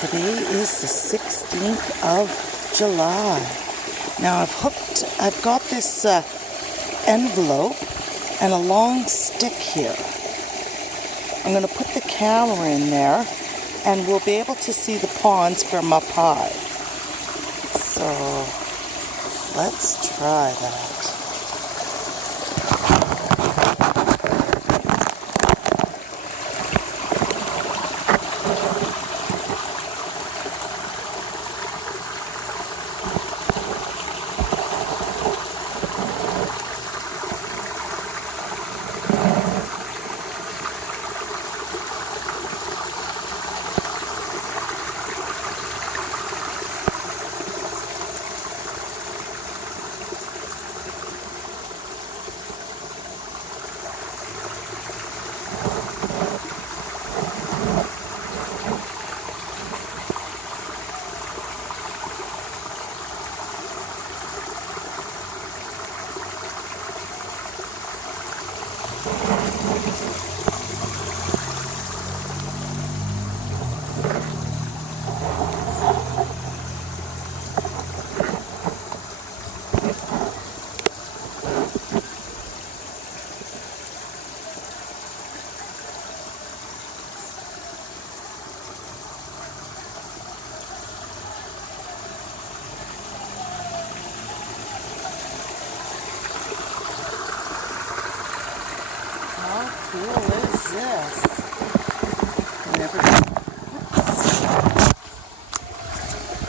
Today is the 16th of July. Now I've got this envelope and a long stick here. I'm going to put the camera in there and we'll be able to see the ponds from up high. So let's try that. How cool is this?